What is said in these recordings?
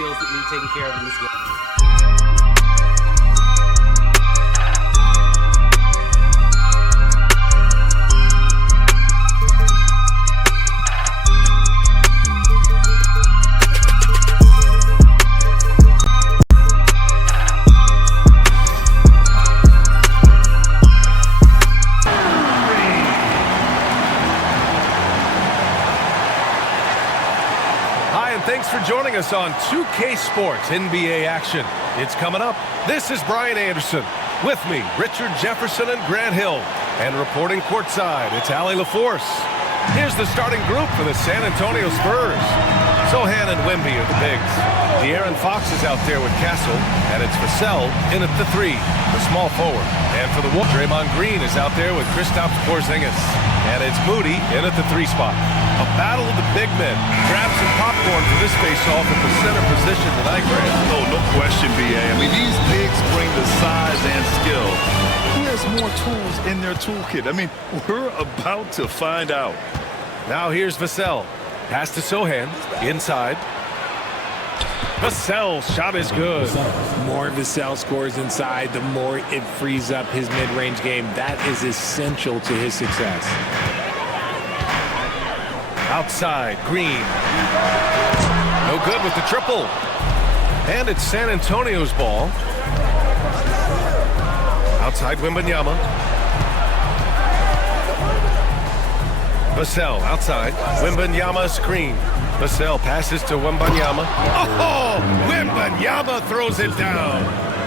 skills that need taken care of in this game. Thanks for joining us on 2K Sports NBA action. It's coming up. This is Brian Anderson. With me, Richard Jefferson and Grant Hill. And reporting courtside, it's Allie LaForce. Here's the starting group for the San Antonio Spurs. Sohan and Wemby are the bigs. De'Aaron Fox is out there with Castle, and it's Vassell in at the 3, the small forward. And for the Wolves, Draymond Green is out there with Kristaps Porzingis. And it's Moody in at the 3 spot. A battle of the big men. Grab some popcorn for this face-off at the center position tonight, Grant. Oh, no question, B.A. I mean, these bigs bring the size and skill. Who has more tools in their toolkit? I mean, we're about to find out. Now here's Vassell. Pass to Sohan. Inside. Vassell's shot is good. The more Vassell scores inside, the more it frees up his mid-range game. That is essential to his success. Outside, Green. No good with the triple. And it's San Antonio's ball. Outside, Wembanyama. Vassell outside. Wembanyama screen. Vassell passes to Wembanyama. Oh! Wembanyama throws it down.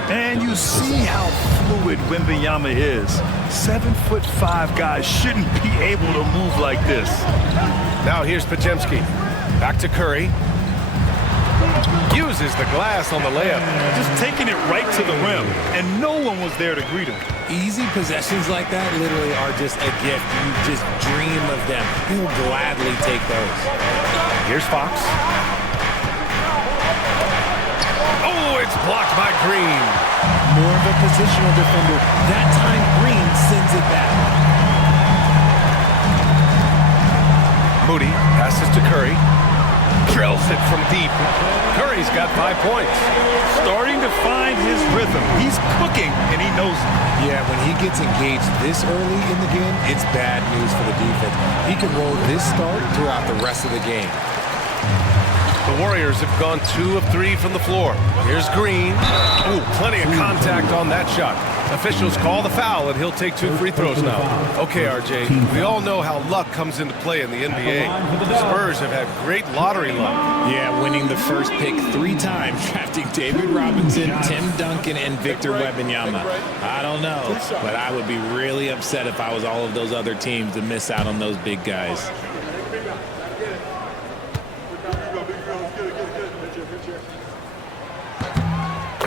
And you see how fluid Wembanyama is. 7'5" guys shouldn't be able to move like this. Now here's Podziemski. Back to Curry. Uses the glass on the layup. Just taking it right to the rim, and no one was there to greet him. Easy possessions like that literally are just a gift. You just dream of them. He'll gladly take those. Here's Fox. Oh, it's blocked by Green. More of a positional defender. That time, Green sends it back. Moody passes to Curry. Drills it from deep. Curry's got 5 points. Starting to find his rhythm. He's cooking, and he knows it. Yeah, when he gets engaged this early in the game, it's bad news for the defense. He can roll this start throughout the rest of the game. The Warriors have gone 2 of 3 from the floor. Here's Green. Ooh, plenty of contact on that shot. Officials call the foul, and he'll take 2 free throws now. Okay, RJ, we all know how luck comes into play in the NBA. The Spurs have had great lottery luck. Yeah, winning the first pick 3 times, drafting David Robinson, Tim Duncan, and Victor Wembanyama. I don't know, but I would be really upset if I was all of those other teams to miss out on those big guys.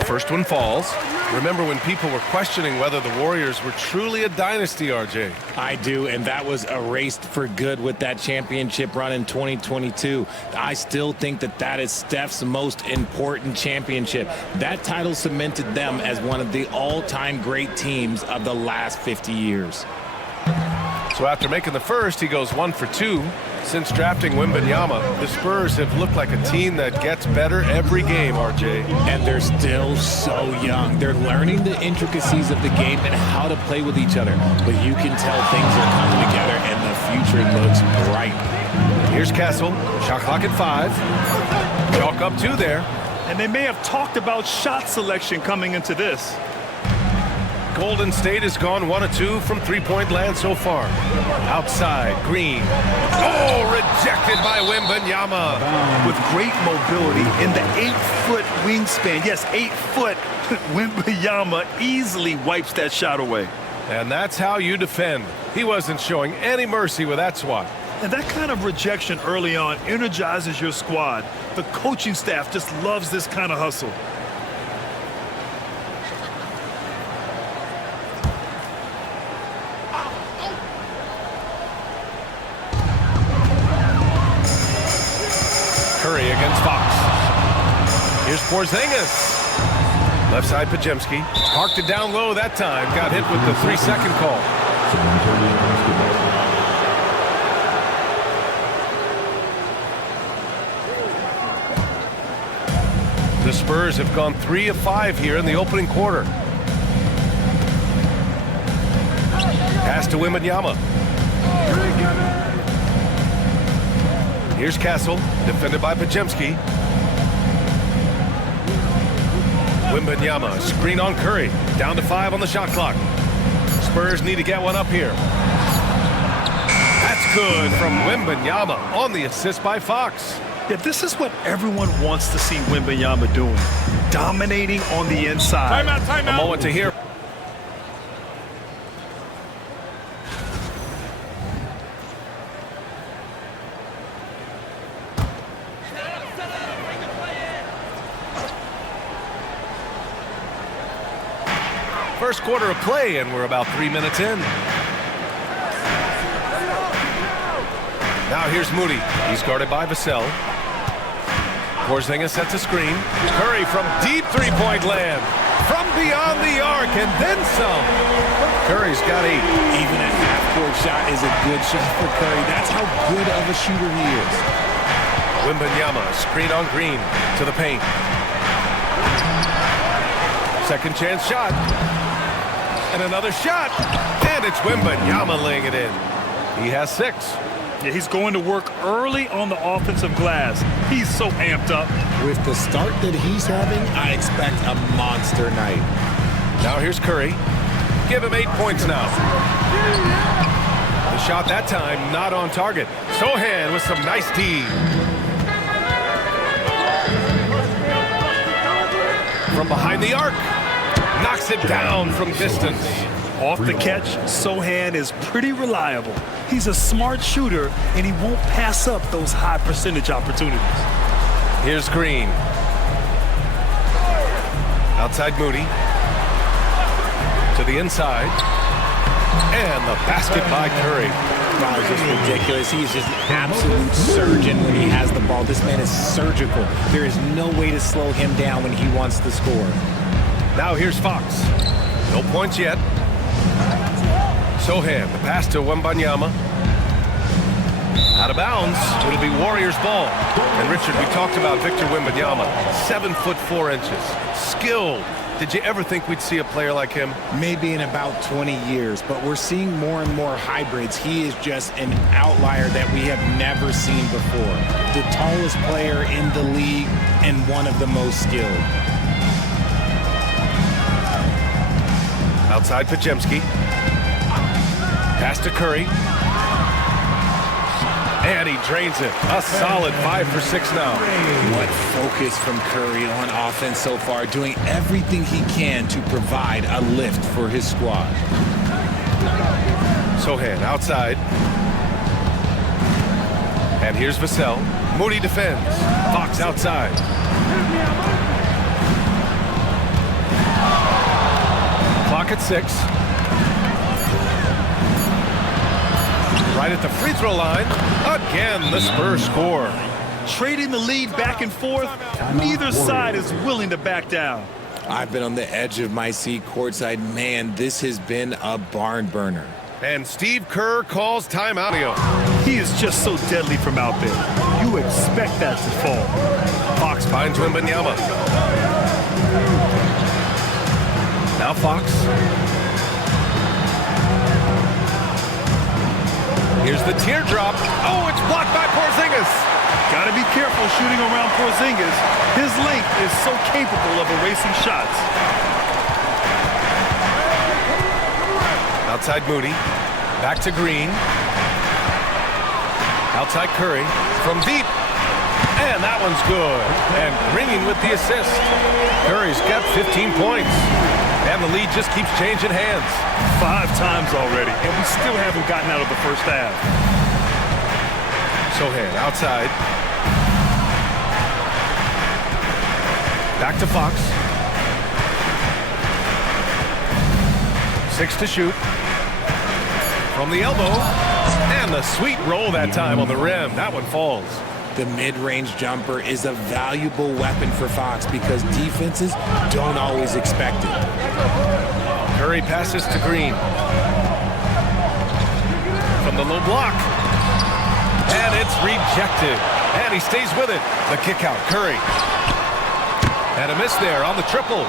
First one falls. Remember when people were questioning whether the Warriors were truly a dynasty, RJ? I do, and that was erased for good with that championship run in 2022. I still think that that is Steph's most important championship. That title cemented them as one of the all-time great teams of the last 50 years. So after making the first, he goes 1 for 2. Since drafting Wembanyama, the Spurs have looked like a team that gets better every game, RJ. And they're still so young. They're learning the intricacies of the game and how to play with each other. But you can tell things are coming together and the future looks bright. Here's Castle. Shot clock at 5. Chalk up 2 there. And they may have talked about shot selection coming into this. Golden State has gone 1 of 2 from three-point land so far. Outside, Green. Oh, rejected by Wembanyama. With great mobility in the 8-foot wingspan. Yes, 8 foot. Wembanyama easily wipes that shot away. And that's how you defend. He wasn't showing any mercy with that swat. And that kind of rejection early on energizes your squad. The coaching staff just loves this kind of hustle. Curry against Fox. Here's Porzingis. Left side, Podziemski. Parked it down low that time. Got hit with the 3-second call. Spurs have gone 3 of 5 here in the opening quarter. Pass to Wembanyama. Here's Castle, defended by Podziemski. Wembanyama, screen on Curry. Down to 5 on the shot clock. Spurs need to get one up here. That's good from Wembanyama on the assist by Fox. Yeah, this is what everyone wants to see Wembanyama doing. Dominating on the inside. A moment to hear. First quarter of play, and we're about 3 minutes in. Now here's Moody. He's guarded by Vassell. Porzingis sets a screen. Curry from deep three-point land. From beyond the arc, and then some. Curry's got 8. Even a half-court shot is a good shot for Curry. That's how good of a shooter he is. Wembanyama, screen on Green to the paint. Second chance shot. And another shot. And it's Wembanyama laying it in. He has 6. Yeah, he's going to work early on the offensive glass. He's so amped up. With the start that he's having, I expect a monster night. Now here's Curry. Give him 8 points now. The shot that time not on target. Sohan with some nice D. From behind the arc. Knocks it down from distance. Off the catch, Sohan is pretty reliable. He's a smart shooter, and he won't pass up those high percentage opportunities. Here's Green. Outside Moody. To the inside. And the basket by Curry. Wow, it's just ridiculous. He's just an absolute surgeon when he has the ball. This man is surgical. There is no way to slow him down when he wants to score. Now here's Fox. No points yet. Sohan, the pass to Wembanyama. Out of bounds. It'll be Warriors ball. And Richard, we talked about Victor Wembanyama. 7'4". Skilled. Did you ever think we'd see a player like him? Maybe in about 20 years, but we're seeing more and more hybrids. He is just an outlier that we have never seen before. The tallest player in the league and one of the most skilled. Outside Podziemski. Pass to Curry. And he drains it. A solid 5 for 6 now. What focus from Curry on offense so far, doing everything he can to provide a lift for his squad. Sohan outside. And here's Vassell. Moody defends. Fox outside. Clock at 6. Right at the free throw line. Again, the Spurs score. Trading the lead back and forth, neither side is willing to back down. I've been on the edge of my seat courtside. Man, this has been a barn burner. And Steve Kerr calls timeout. He is just so deadly from out there. You expect that to fall. Fox finds Wembanyama. Now Fox. Here's the teardrop. Oh, it's blocked by Porzingis. Got to be careful shooting around Porzingis. His length is so capable of erasing shots. Outside Moody. Back to Green. Outside Curry. From deep. And that one's good. And Green with the assist. Curry's got 15 points. And the lead just keeps changing hands. 5 times already, and we still haven't gotten out of the first half. Sohan outside. Back to Fox. 6 to shoot. From the elbow. And the sweet roll that time on the rim. That one falls. The mid-range jumper is a valuable weapon for Fox because defenses don't always expect it. Curry passes to Green. From the low block. And it's rejected. And he stays with it. The kick out. Curry. And a miss there on the triple.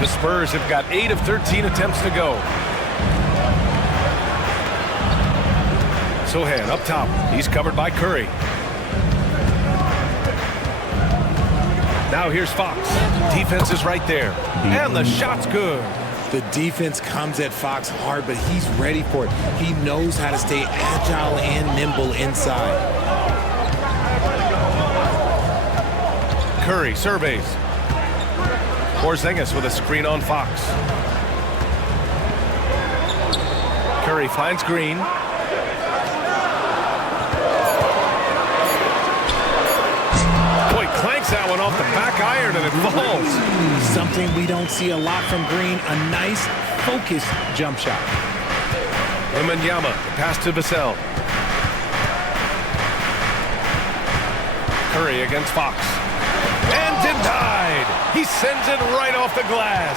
The Spurs have got 8 of 13 attempts to go. Sohan up top. He's covered by Curry. Now here's Fox. Defense is right there. And the shot's good. The defense comes at Fox hard, but he's ready for it. He knows how to stay agile and nimble inside. Curry surveys. Porzingis with a screen on Fox. Curry finds Green. Boy, clanks that one off the back iron and it falls. Something we don't see a lot from Green. A nice, focused jump shot. Wembanyama, pass to Vassell. Curry against Fox. And denied. He sends it right off the glass.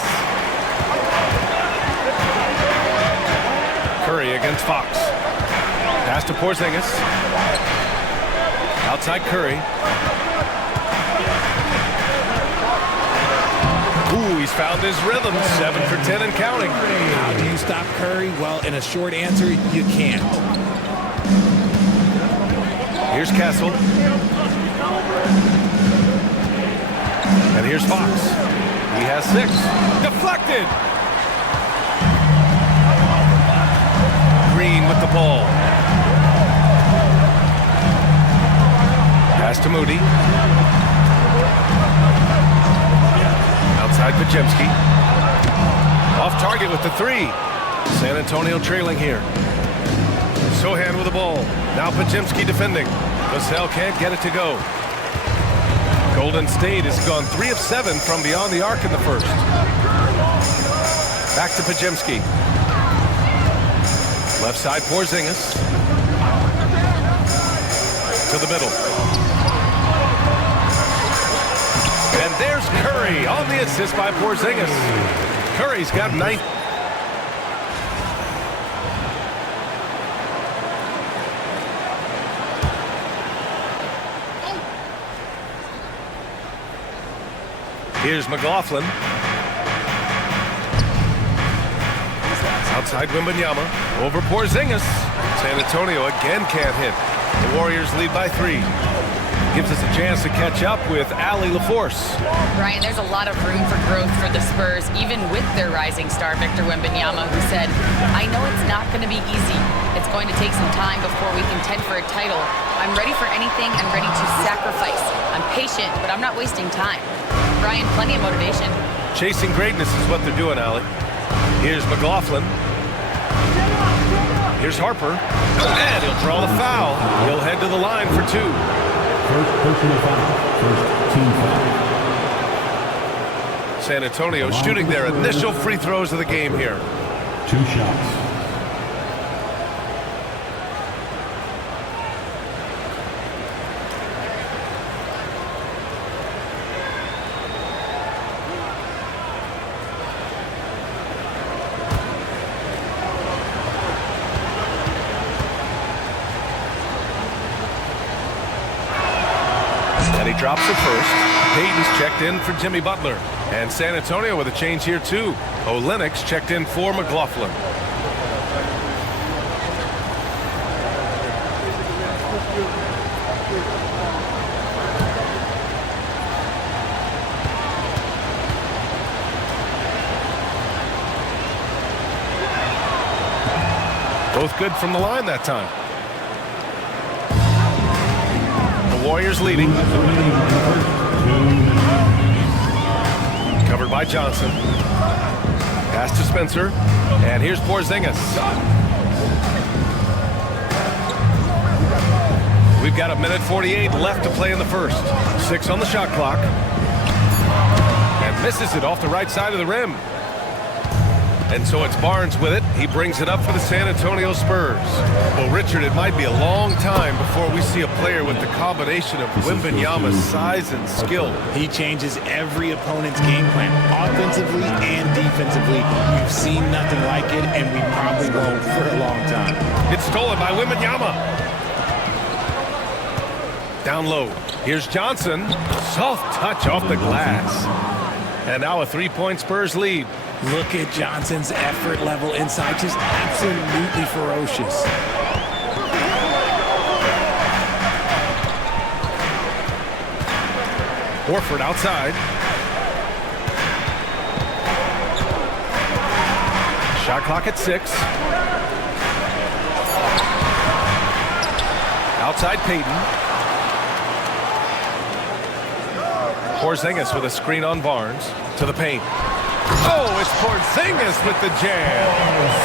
Curry against Fox. Pass to Porzingis. Outside Curry. Ooh, he's found his rhythm. 7 for 10 and counting. How do you stop Curry? Well, in a short answer, you can't. Here's Castle. And here's Fox. He has 6. Deflected. Green with the ball. Pass to Moody. Outside Podziemski. Off target with the 3. San Antonio trailing here. Sohan with the ball. Now Podziemski defending. Vassell can't get it to go. Golden State has gone 3 of 7 from beyond the arc in the first. Back to Podziemski. Left side Porzingis. To the middle. And there's Curry on the assist by Porzingis. Curry's got 9. Here's McLaughlin. Outside Wembanyama. Over Porzingis. San Antonio again can't hit. The Warriors lead by 3. Gives us a chance to catch up with Allie LaForce. Brian, there's a lot of room for growth for the Spurs, even with their rising star, Victor Wembanyama, who said, I know it's not going to be easy. It's going to take some time before we contend for a title. I'm ready for anything. I'm ready to sacrifice. I'm patient, but I'm not wasting time. Brian, plenty of motivation. Chasing greatness is what they're doing, Allie. Here's McLaughlin. Here's Harper. And he'll draw the foul. He'll head to the line for 2. First personal foul. First team foul. San Antonio shooting their initial free throws of the game here. 2 shots. And he drops it first. Payton's checked in for Jimmy Butler. And San Antonio with a change here, too. Olenek's checked in for McLaughlin. Both good from the line that time. Warriors leading. Covered by Johnson. Pass to Spencer. And here's Porzingis. We've got 1:48 left to play in the first. 6 on the shot clock. And misses it off the right side of the rim. And so it's Barnes with it. He brings it up for the San Antonio Spurs. Well, Richard, it might be a long time before we see a player with the combination of Wembanyama's size and skill. He changes every opponent's game plan, offensively and defensively. We've seen nothing like it, and we probably won't for a long time. It's stolen by Wembanyama. Down low. Here's Johnson. Soft touch off the glass. And now a 3-point Spurs lead. Look at Johnson's effort level inside. Just absolutely ferocious. Horford outside. Shot clock at 6. Outside Payton. Porzingis with a screen on Barnes. To the paint. Oh, it's Porzingis with the jam.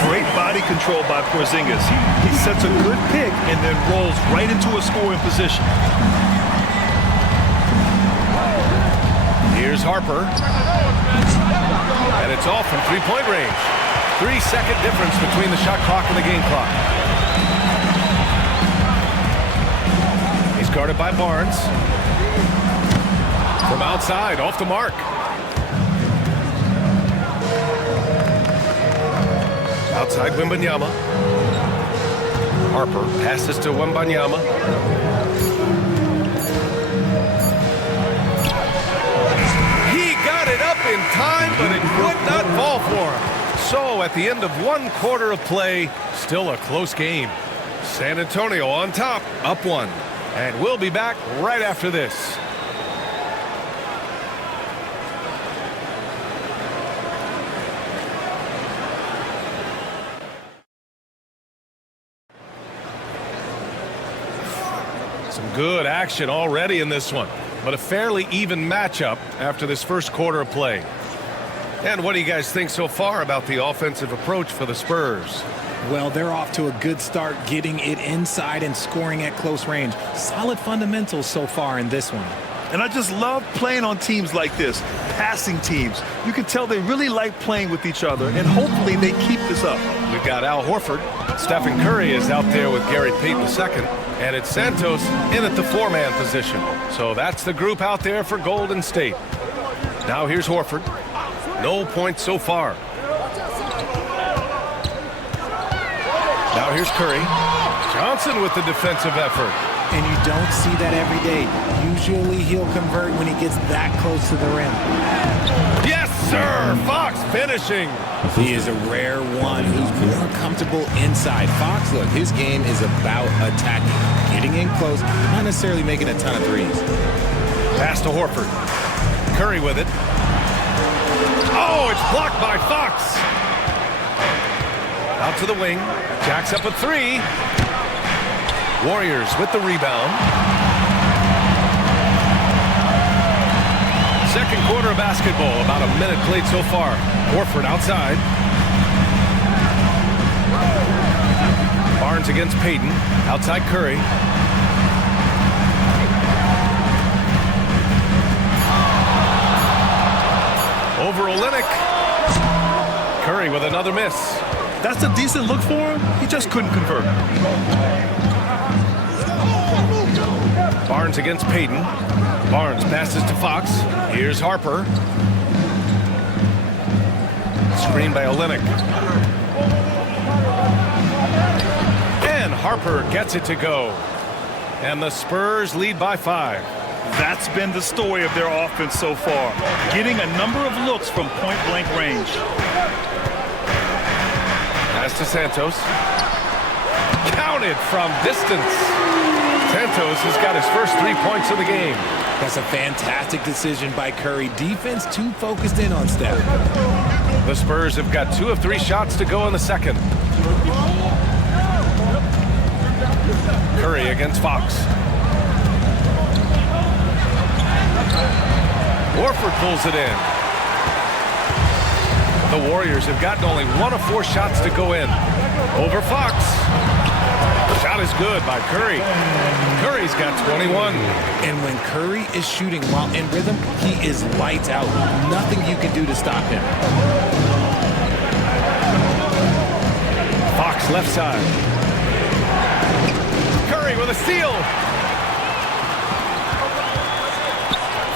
Great body control by Porzingis. He sets a good pick and then rolls right into a scoring position. Here's Harper. And it's off from 3-point range. 3-second difference between the shot clock and the game clock. He's guarded by Barnes. From outside, off the mark. Outside Wembanyama. Harper passes to Wembanyama. He got it up in time, but it would not fall for him. So at the end of 1 quarter of play, still a close game. San Antonio on top, up 1. And we'll be back right after this. Some good action already in this one, but a fairly even matchup after this first quarter of play. And what do you guys think so far about the offensive approach for the Spurs? Well, they're off to a good start, getting it inside and scoring at close range. Solid fundamentals so far in this one. And I just love playing on teams like this, passing teams. You can tell they really like playing with each other, and hopefully they keep this up. We've got Al Horford. Stephen Curry is out there with Gary Payton II. And it's Santos in at the 4-man position. So that's the group out there for Golden State. Now here's Horford. No points so far. Now here's Curry. Johnson with the defensive effort. And you don't see that every day. Usually he'll convert when he gets that close to the rim. Yes, sir! Fox finishing. He is a rare one who's more comfortable inside. Fox, look, his game is about attacking, getting in close, not necessarily making a ton of threes. Pass to Horford. Curry with it. Oh, it's blocked by Fox. Out to the wing. Jacks up a 3. Warriors with the rebound. Second quarter of basketball, about a minute played so far. Horford outside. Barnes against Payton. Outside Curry. Over Olynyk. Curry with another miss. That's a decent look for him. He just couldn't convert. Barnes against Payton. Barnes passes to Fox. Here's Harper. Screen by Olynyk. And Harper gets it to go. And the Spurs lead by 5. That's been the story of their offense so far. Getting a number of looks from point-blank range. Pass to Santos. Counted from distance. Santos has got his first 3 points of the game. That's a fantastic decision by Curry. Defense too focused in on Steph. The Spurs have got 2 of 3 shots to go in the second. Curry against Fox. Horford pulls it in. The Warriors have gotten only 1 of 4 shots to go in. Over Fox. Shot is good by Curry. Curry's got 21. And when Curry is shooting while in rhythm, he is lights out. Nothing you can do to stop him. Fox left side. Curry with a steal.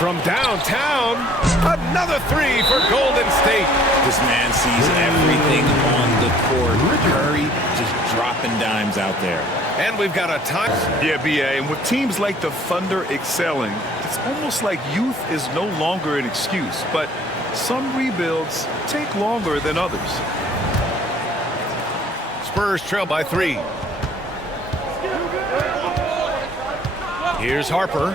From downtown, another 3 for Golden State. This man sees everything on the court. Curry just dropped dropping dimes out there. And we've got a time. Yeah, BA, and with teams like the Thunder excelling, it's almost like youth is no longer an excuse, but some rebuilds take longer than others. Spurs trail by 3. Here's Harper.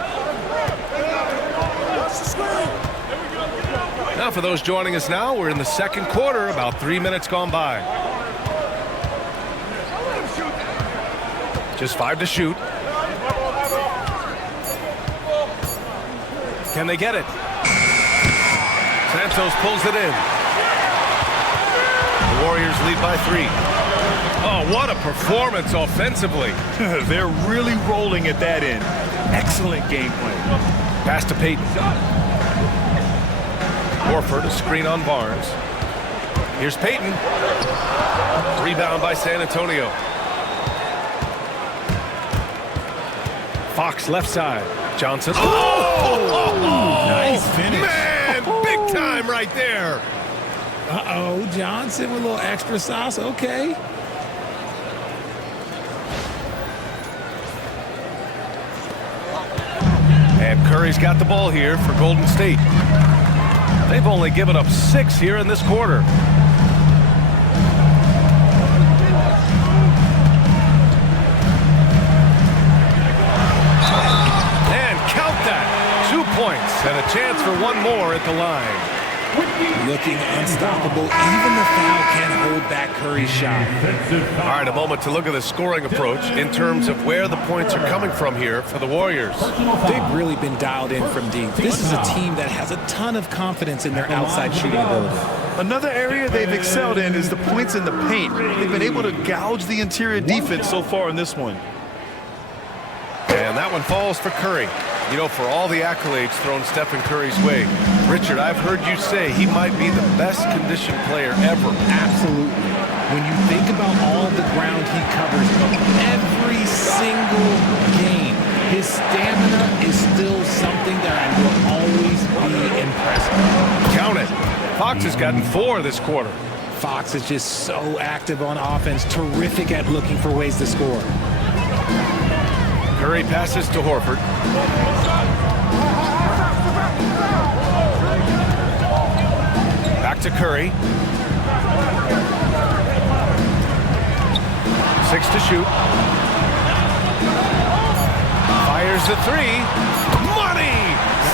Now for those joining us now, we're in the second quarter, about 3 minutes gone by. Just 5 to shoot. Can they get it? Santos pulls it in. The Warriors lead by 3. Oh, what a performance offensively. They're really rolling at that end. Excellent game plan. Pass to Payton. Horford, a screen on Barnes. Here's Payton. Rebound by San Antonio. Fox left side. Johnson. Oh! Nice finish. Man, big time right there. Uh-oh, Johnson with a little extra sauce. Okay. And Curry's got the ball here for Golden State. They've only given up 6 here in this quarter. And count that. 2 points and a chance for one more at the line. Looking unstoppable. Even the foul can't hold back Curry's shot. All right, a moment to look at the scoring approach in terms of where the points are coming from here for the Warriors. They've really been dialed in from deep. This is a team that has a ton of confidence in their outside shooting ability. Another area they've excelled in is the points in the paint. They've been able to gouge the interior defense so far in this one. And that one falls for Curry. You know, for all the accolades thrown Stephen Curry's way, Richard, I've heard you say he might be the best conditioned player ever. Absolutely. When you think about all the ground he covers every single game, his stamina is still something that I will always be impressed with. Count it. Fox has gotten 4 this quarter. Fox is just so active on offense, terrific at looking for ways to score. Curry passes to Horford. Back to Curry. 6 to shoot. Fires the 3. Money!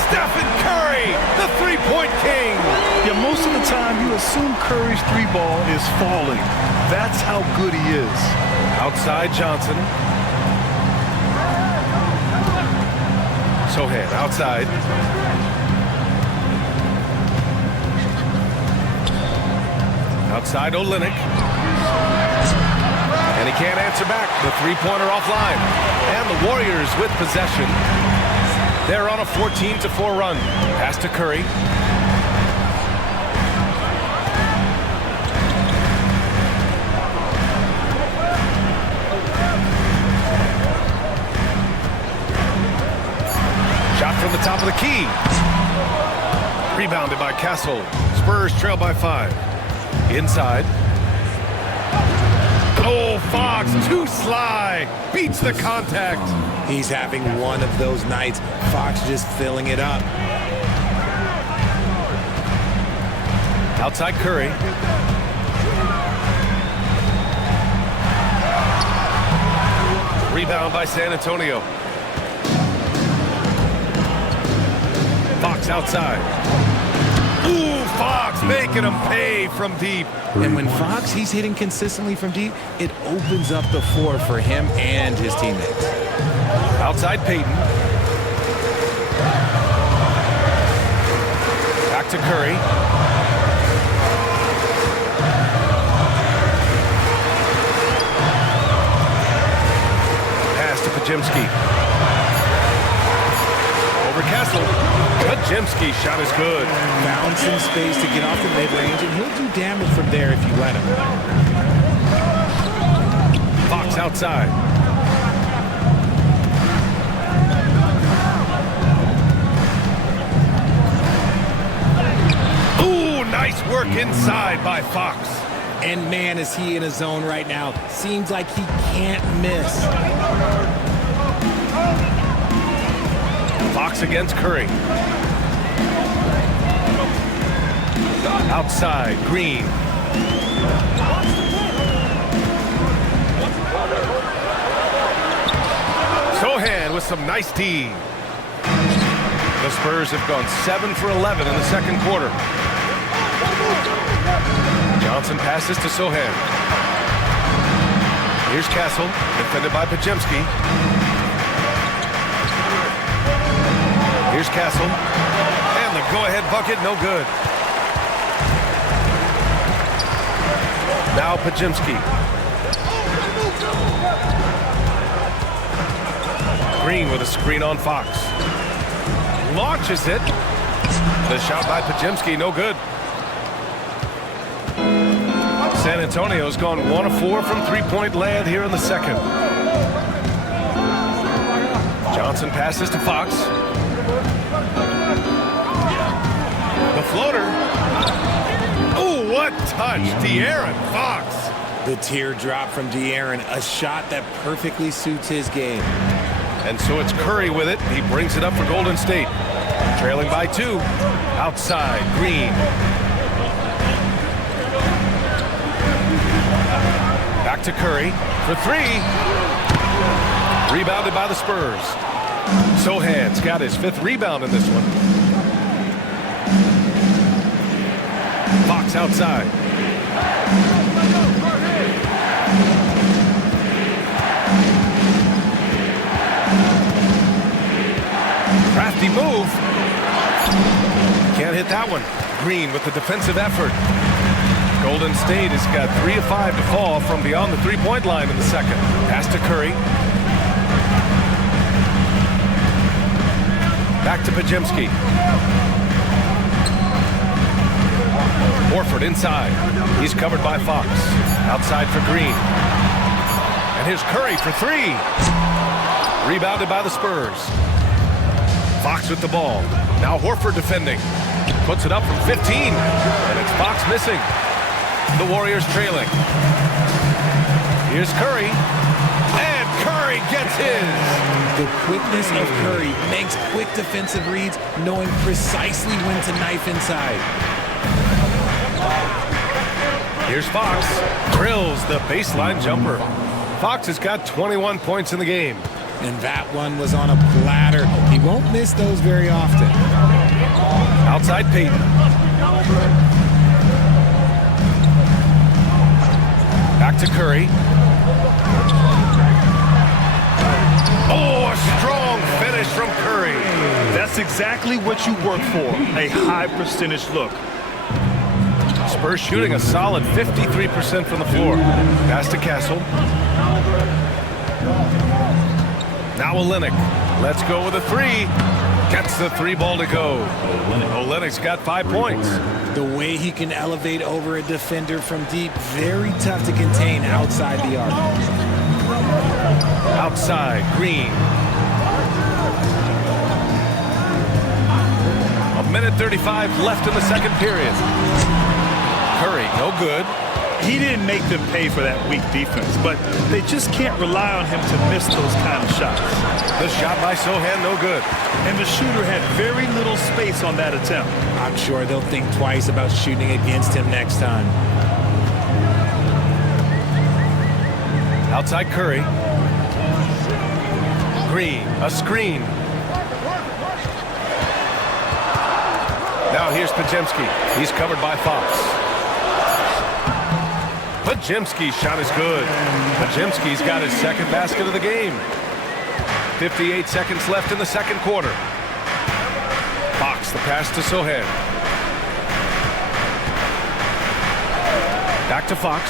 Stephen Curry, the three-point king. Yeah, most of the time you assume Curry's 3-ball is falling. That's how good he is. Outside Johnson. Sohan outside. Outside Olynyk. And he can't answer back. The three-pointer offline. And the Warriors with possession. They're on a 14-4 run. Pass to Curry. Shot from the top of the key. Rebounded by Castle. Spurs trail by 5. Inside. Oh, Fox, too sly. Beats the contact. He's having one of those nights. Fox just filling it up. Outside Curry. Rebound by San Antonio. Fox outside. Ooh, Fox making him pay from deep. And when Fox, he's hitting consistently from deep, it opens up the floor for him and his teammates. Outside Payton. Back to Curry. Pass to Pajemski. Over Castle. Pajemski's shot is good. Found some space to get off the mid-range, and he'll do damage from there if you let him. Fox outside. Ooh, nice work inside by Fox. And man, is he in a zone right now. Seems like he can't miss. Fox against Curry. Outside, Green. Sohan with some nice D. The Spurs have gone 7 for 11 in the second quarter. Johnson passes to Sohan. Here's Castle, defended by Pajemski. Here's Castle. And the go-ahead bucket, no good. Now Pajemski. Green with a screen on Fox. Launches it. The shot by Pajemski, no good. San Antonio's gone 1 of 4 from three-point land here in the second. Johnson passes to Fox. The floater. Oh, what touch. De'Aaron Fox. The teardrop from De'Aaron, a shot that perfectly suits his game. And so it's Curry with it. He brings it up for Golden State. Trailing by 2. Outside, Green. Back to Curry for 3. Rebounded by the Spurs. Sohan's got his 5th rebound in this one. Fox outside. Crafty move. Can't hit that one. Green with the defensive effort. Golden State has got 3 of 5 to fall from beyond the three-point line in the second. Pass to Curry. Back to Pajemski. Horford inside. He's covered by Fox. Outside for Green. And here's Curry for 3. Rebounded by the Spurs. Fox with the ball. Now Horford defending. Puts it up from 15. And it's Fox missing. The Warriors trailing. Here's Curry. And Curry gets his. The quickness of Curry makes quick defensive reads, knowing precisely when to knife inside. Here's Fox. Drills the baseline jumper. Fox has got 21 points in the game. And that one was on a platter. He won't miss those very often. Outside Payton. Back to Curry. Oh, a strong finish from Curry. That's exactly what you work for, a high percentage look. Spurs shooting a solid 53% from the floor. Pass to Castle. Now Olynyk. Let's go with a 3. Gets the 3 ball to go. Olynyk's got 5 points. The way he can elevate over a defender from deep, very tough to contain outside the arc. Outside, Green. 1:35 left in the second period. Curry, no good. He didn't make them pay for that weak defense, but they just can't rely on him to miss those kind of shots. The shot by Sohan, no good. And the shooter had very little space on that attempt. I'm sure they'll think twice about shooting against him next time. Outside Curry. Green, a screen. Now here's Pajemski. He's covered by Fox. Pajemski's shot is good. Pajemski's got his second basket of the game. 58 seconds left in the second quarter. Fox, the pass to Sohan. Back to Fox.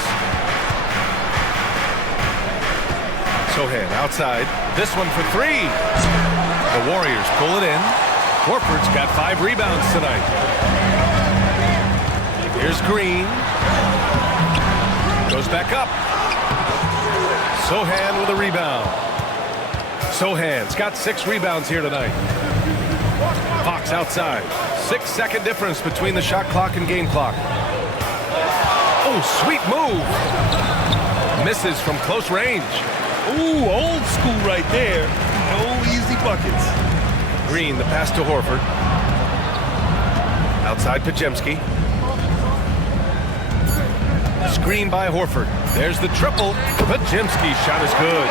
Sohan outside. This one for 3. The Warriors pull it in. Horford's got 5 rebounds tonight. Here's Green. Goes back up. Sohan with a rebound. Sohan's got 6 rebounds here tonight. Fox outside. 6-second difference between the shot clock and game clock. Oh, sweet move. Misses from close range. Ooh, old school right there. No easy buckets. Green, the pass to Horford. Outside Pajemski. Screen by Horford. There's the triple. Pajemski's shot is good.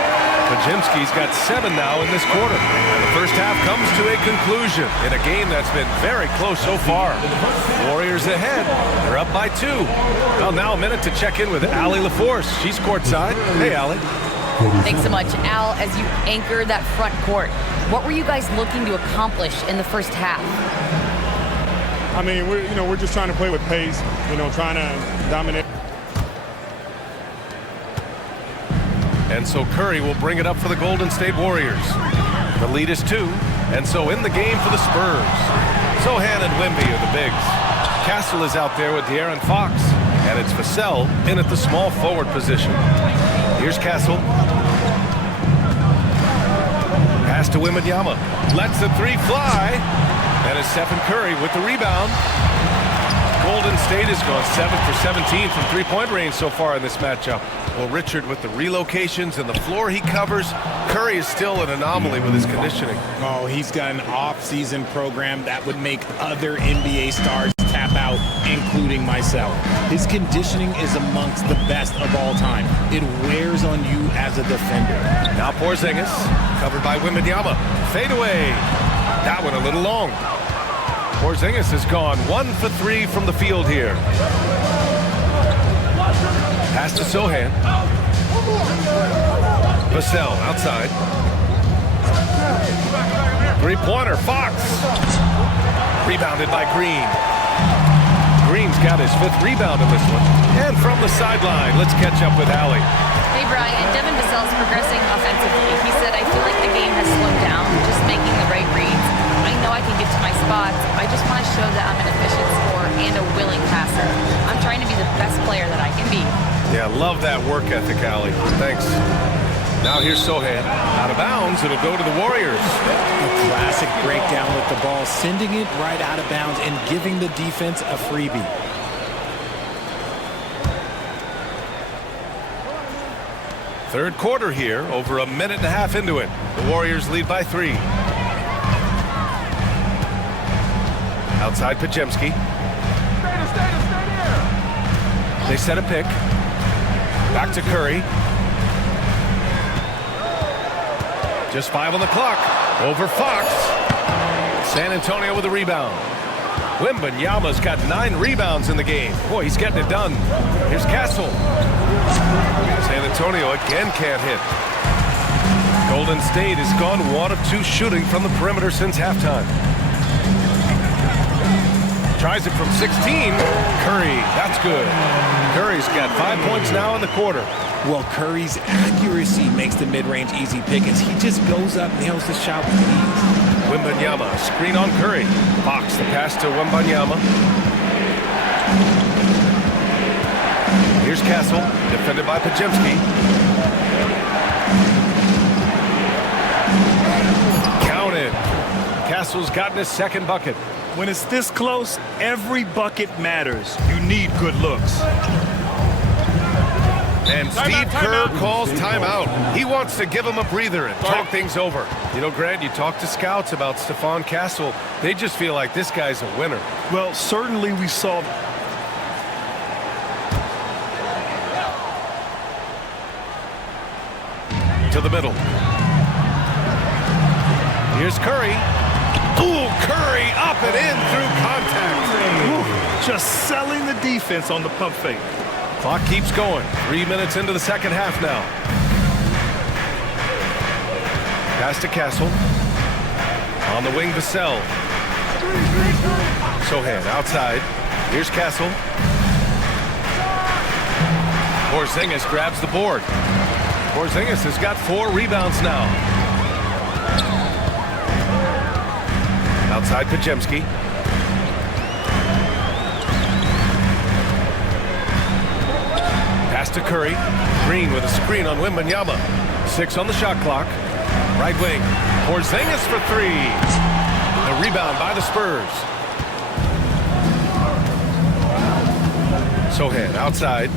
Pajemski's got 7 now in this quarter. And the first half comes to a conclusion in a game that's been very close so far. Warriors ahead. They're up by 2. Well, now a minute to check in with Allie LaForce. She's courtside. Hey, Allie. Thanks so much, Al. As you anchor that front court, what were you guys looking to accomplish in the first half? I mean, we're just trying to play with pace, trying to dominate. And so Curry will bring it up for the Golden State Warriors. The lead is 2, and so in the game for the Spurs. Sohan and Wemby are the bigs. Castle is out there with De'Aaron Fox, and it's Vassell in at the small forward position. Here's Castle. Pass to Wembanyama. Lets the 3 fly, and it's Stephen Curry with the rebound. Golden State has gone 7 for 17 from three-point range so far in this matchup. Well, Richard, with the relocations and the floor he covers, Curry is still an anomaly with his conditioning. Oh, he's got an off-season program that would make other NBA stars tap out, including myself. His conditioning is amongst the best of all time. It wears on you as a defender. Now Porzingis, covered by Wembanyama. Fade away. That one a little long. Porzingis has gone 1 for 3 from the field here. Pass to Sohan. Vassell outside. Three-pointer, Fox. Rebounded by Green. Green's got his 5th rebound in this one. And from the sideline, let's catch up with Allie. Hey, Brian. Devin Vassell's progressing offensively. He said, I feel like the game has slowed down, just making the right reads. I know I can get to my spots. I just want to show that I'm an efficient scorer and a willing passer. I'm trying to be the best player that I can be. Yeah, love that work ethic, Allie. Thanks. Now here's Sohan. Out of bounds, it'll go to the Warriors. A classic breakdown with the ball, sending it right out of bounds and giving the defense a freebie. Third quarter here, over a minute and a half into it. The Warriors lead by 3. Outside Pajemski. They set a pick. Back to Curry. Just 5 on the clock. Over Fox. San Antonio with a rebound. Wembanyama's got 9 rebounds in the game. Boy, he's getting it done. Here's Castle. San Antonio again can't hit. Golden State has gone 1 of 2 shooting from the perimeter since halftime. Tries it from 16. Curry, that's good. Curry's got 5 points now in the quarter. Well, Curry's accuracy makes the mid-range easy pickings. He just goes up, nails the shot with ease. Wembanyama, screen on Curry. Fox, the pass to Wembanyama. Here's Castle, defended by Pajemski. Counted. Castle's gotten his 2nd bucket. When it's this close, every bucket matters. You need good looks. And Steve Kerr calls timeout. He wants to give him a breather and talk things over. You know, Grant, you talk to scouts about Stephon Castle. They just feel like this guy's a winner. Well, certainly we saw... To the middle. Here's Curry. Ooh, Curry up and in through contact. Ooh, just selling the defense on the pump fake. Clock keeps going. 3 minutes into the second half now. Pass to Castle. On the wing, Vassell. Sohan outside. Here's Castle. Porzingis grabs the board. Porzingis has got 4 rebounds now. Outside Pajemski. Pass to Curry. Green with a screen on Wembanyama. 6 on the shot clock. Right wing. Porzingis for 3. The rebound by the Spurs. Sohan outside.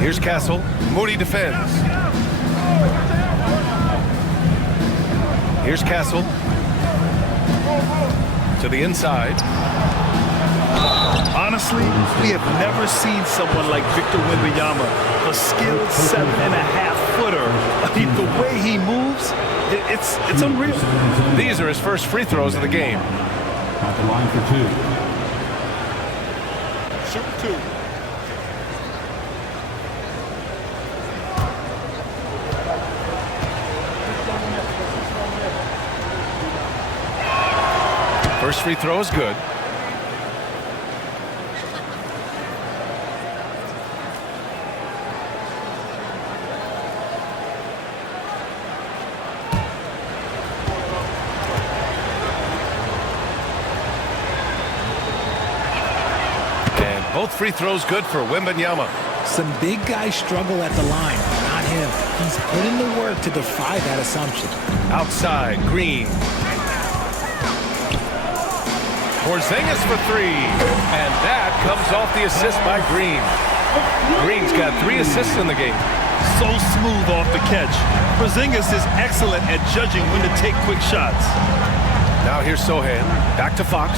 Here's Castle. Moody defends. Here's Castle. To the inside. Honestly, we have never seen someone like Victor Wembanyama, a skilled 7.5-footer. I mean, the way he moves, it's unreal. These are his first free throws of the game. At the line for 2. Shoot 2. First free throw is good. And both free throws good for Wembanyama. Some big guys struggle at the line. Not him. He's put in the work to defy that assumption. Outside, Green. Porzingis for 3. And that comes off the assist by Green. Green's got 3 assists in the game. So smooth off the catch. Porzingis is excellent at judging when to take quick shots. Now here's Sohan. Back to Fox.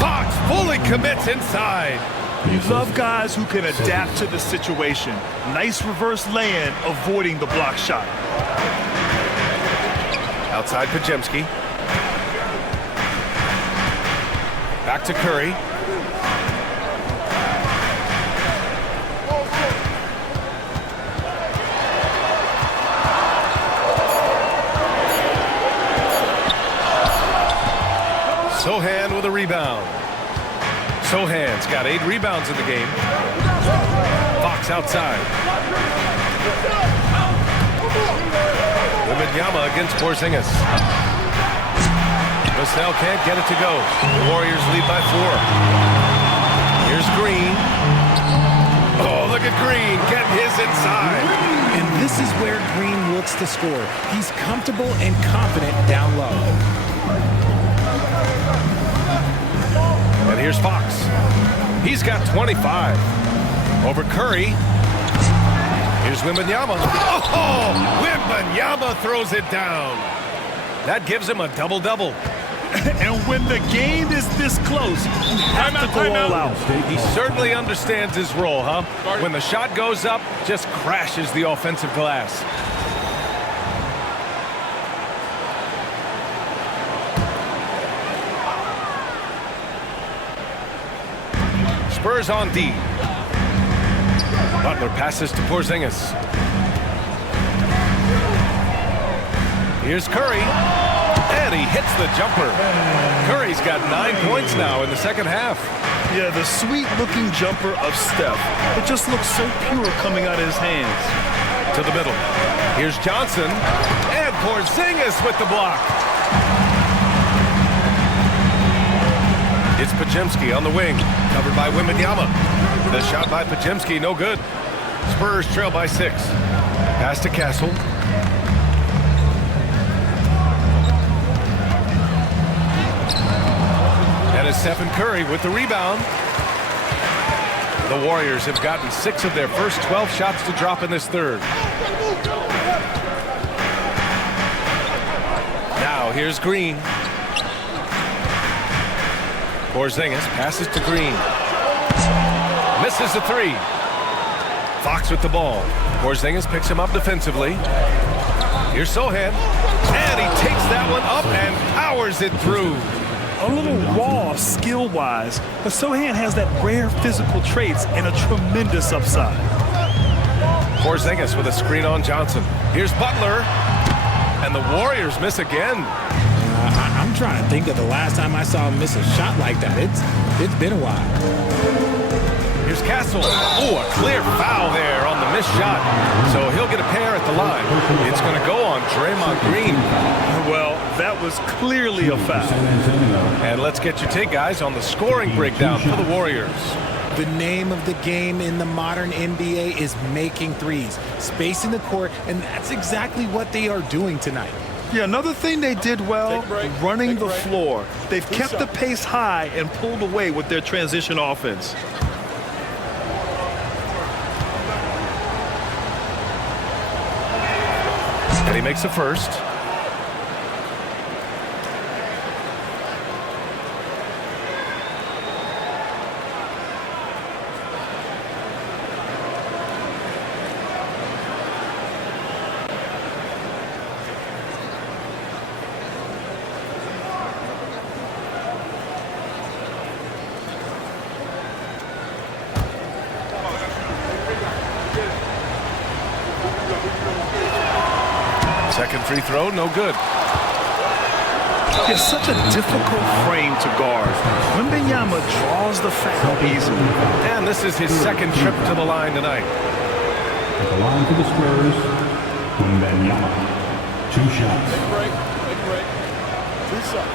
Fox fully commits inside. You love guys who can adapt to the situation. Nice reverse lay-in, avoiding the block shot. Outside Pajemski. Back to Curry. Sohan with a rebound. Sohan's got 8 rebounds in the game. Fox outside. Wembanyama against Porzingis. Vassell can't get it to go. The Warriors lead by 4. Here's Green. Oh, look at Green getting his inside. And this is where Green looks to score. He's comfortable and confident down low. And here's Fox. He's got 25. Over Curry. Here's Wembanyama. Oh, Wembanyama throws it down. That gives him a double-double. And when the game is this close, you have to go all out. He certainly understands his role, huh? When the shot goes up, just crashes the offensive glass. Spurs on D. Butler passes to Porzingis. Here's Curry. And he hits the jumper. Curry's got 9 points now in the second half. Yeah, the sweet-looking jumper of Steph. It just looks so pure coming out of his hands. To the middle. Here's Johnson. And Porzingis with the block. It's Pajemski on the wing. Covered by Wembanyama. The shot by Pajemski, no good. Spurs trail by 6. Pass to Castle. And it's Stephen Curry with the rebound. The Warriors have gotten 6 of their first 12 shots to drop in this third. Now here's Green. Porzingis passes to Green. Misses the 3. Fox with the ball. Porzingis picks him up defensively. Here's Sohan. And he takes that one up and powers it through. A little raw skill-wise, but Sohan has that rare physical traits and a tremendous upside. Porzingis with a screen on Johnson. Here's Butler. And the Warriors miss again. I'm trying to think of the last time I saw him miss a shot like that. It's been a while. Here's Castle. Oh, a clear foul there on the missed shot. So he'll get a pair at the line. It's going to go on Draymond Green. Well, that was clearly a foul. And let's get your take, guys, on the scoring breakdown for the Warriors. The name of the game in the modern NBA is making threes, spacing the court, and that's exactly what they are doing tonight. Yeah, another thing they did well, running the floor. They've kept the pace high and pulled away with their transition offense. And he makes the first. Second free throw, no good. It's such a difficult frame to guard. Wembanyama draws the foul easily. And this is his second trip to the line tonight. At the line for the Spurs, Wembanyama. 2 shots. Take a break. 2 shots.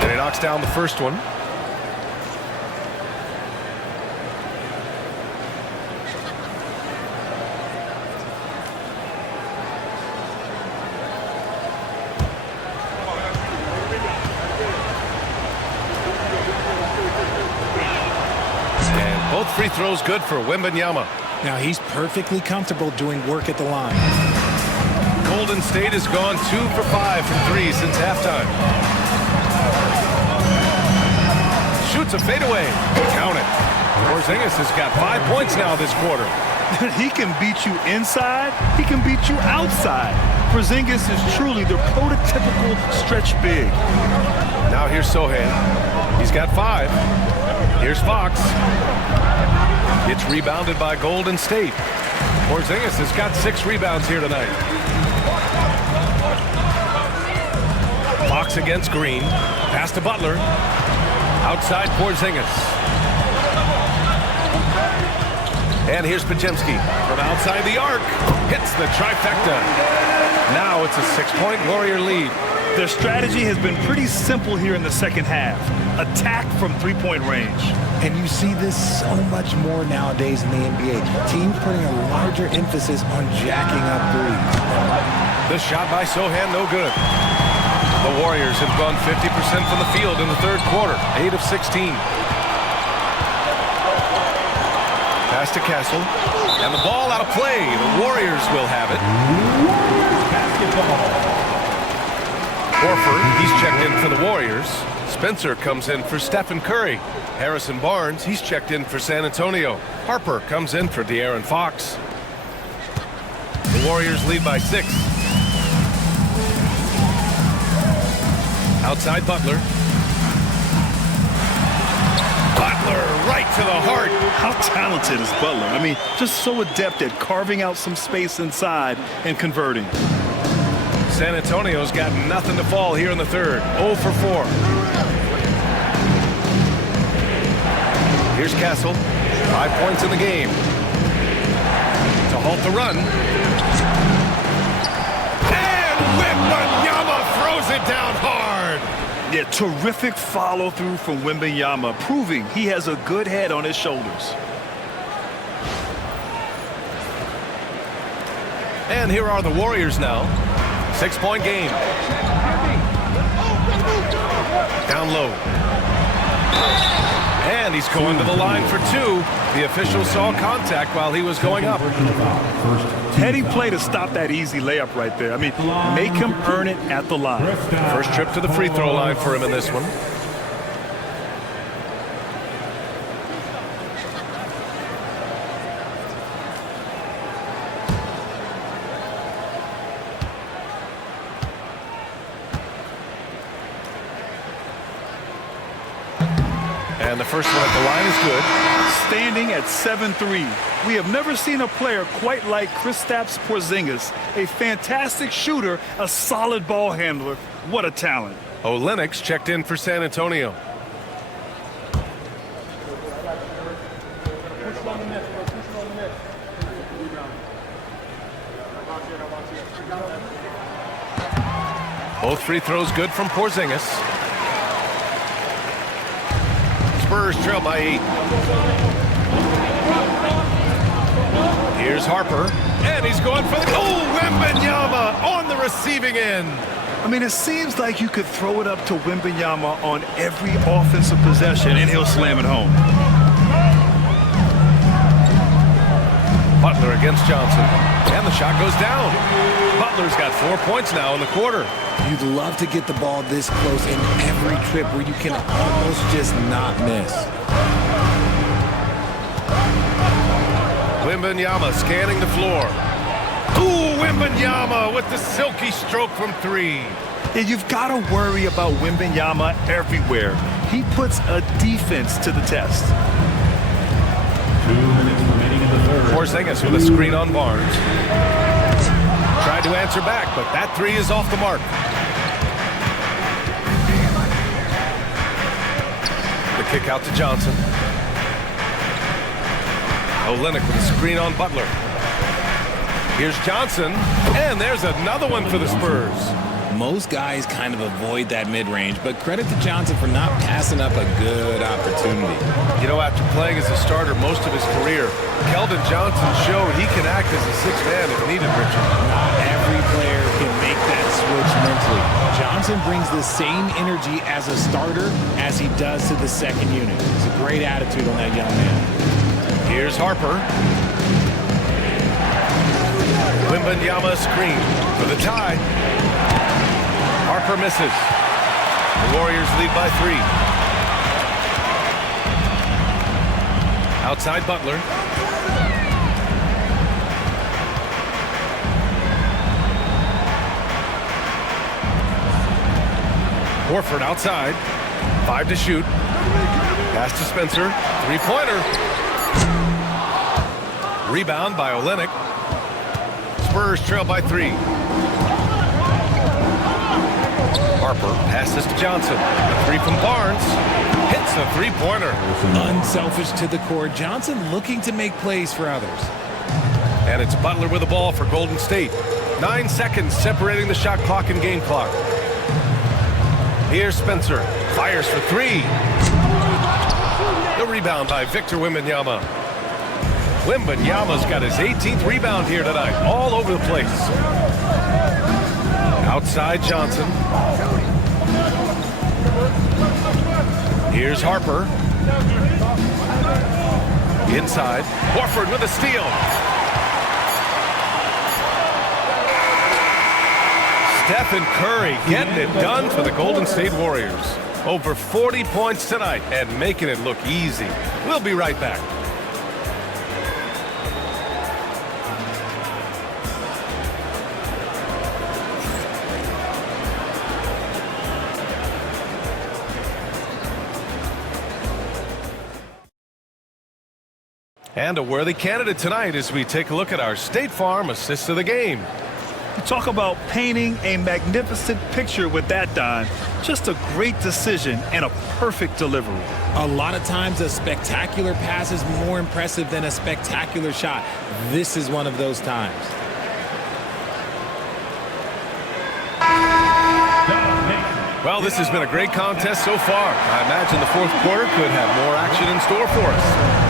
And he knocks down the first one. Both free throws good for Wembanyama. Now he's perfectly comfortable doing work at the line. Golden State has gone 2 for 5 from 3 since halftime. Shoots a fadeaway. Count it. Porzingis has got 5 points now this quarter. He can beat you inside. He can beat you outside. Porzingis is truly the prototypical stretch big. Now here's Sohan. He's got 5. Here's Fox. It's rebounded by Golden State. Porzingis has got 6 rebounds here tonight. Fox against Green. Pass to Butler. Outside Porzingis. And here's Podziemski from outside the arc. Hits the trifecta. Now it's a 6-point Warrior lead. Their strategy has been pretty simple here in the second half. Attack from 3-point range. And you see this so much more nowadays in the NBA. Teams putting a larger emphasis on jacking up threes. The shot by Sohan, no good. The Warriors have gone 50% from the field in the third quarter, 8 of 16. Pass to Castle, and the ball out of play. The Warriors will have it. Basketball. Horford, he's checked in for the Warriors. Spencer comes in for Stephen Curry. Harrison Barnes, he's checked in for San Antonio. Harper comes in for De'Aaron Fox. The Warriors lead by 6. Outside Butler. Butler right to the heart. How talented is Butler? I mean, just so adept at carving out some space inside and converting. San Antonio's got nothing to fall here in the third. 0 for 4. Here's Castle. 5 points in the game. To halt the run. And Wembanyama throws it down hard. Yeah, terrific follow-through from Wembanyama, proving he has a good head on his shoulders. And here are the Warriors now. 6-point game. Down low. And he's going to the line for 2. The official saw contact while he was going up. Heady play to stop that easy layup right there. I mean, make him earn it at the line. First trip to the free throw line for him in this one. And the first one at the line is good. Standing at 7-3. We have never seen a player quite like Kristaps Porzingis. A fantastic shooter, a solid ball handler. What a talent. Olenix checked in for San Antonio. Both free throws good from Porzingis. Spurs trail by 8. Here's Harper, and he's going for the... Oh, Wembanyama on the receiving end. I mean, it seems like you could throw it up to Wembanyama on every offensive possession, and he'll slam it home. Butler against Johnson, and the shot goes down. Butler's got 4 points now in the quarter. You'd love to get the ball this close in every trip where you can almost just not miss. Wembanyama scanning the floor. Ooh, Wembanyama with the silky stroke from 3. Yeah, you've got to worry about Wembanyama everywhere. He puts a defense to the test. 2 minutes remaining in the third. Porzingis with a screen on Barnes. Tried to answer back, but that 3 is off the mark. The kick out to Johnson. Olynyk with a screen on Butler. Here's Johnson, and there's another one for the Spurs. Most guys kind of avoid that mid-range, but credit to Johnson for not passing up a good opportunity. You know, after playing as a starter most of his career, Keldon Johnson showed he can act as a 6th man if needed, Richard. Not every player can make that switch mentally. Johnson brings the same energy as a starter as he does to the second unit. It's a great attitude on that young man. Here's Harper. Wembanyama screen for the tie. Harper misses. The Warriors lead by 3. Outside Butler. Horford outside. 5 to shoot. Pass to Spencer. 3-pointer. Rebound by Olynyk. Spurs trail by 3. Harper passes to Johnson. A 3 from Barnes. Hits a 3-pointer. Unselfish to the core. Johnson looking to make plays for others. And it's Butler with the ball for Golden State. 9 seconds separating the shot clock and game clock. Here's Spencer. Fires for 3. The rebound by Victor Wembanyama. Wembanyama's got his 18th rebound here tonight. All over the place. Outside Johnson. Here's Harper. Inside. Horford with a steal. Stephen Curry getting it done for the Golden State Warriors. Over 40 points tonight and making it look easy. We'll be right back. And a worthy candidate tonight as we take a look at our State Farm assist of the game. You talk about painting a magnificent picture with that, Don. Just a great decision and a perfect delivery. A lot of times a spectacular pass is more impressive than a spectacular shot. This is one of those times. Well, this has been a great contest so far. I imagine the fourth quarter could have more action in store for us.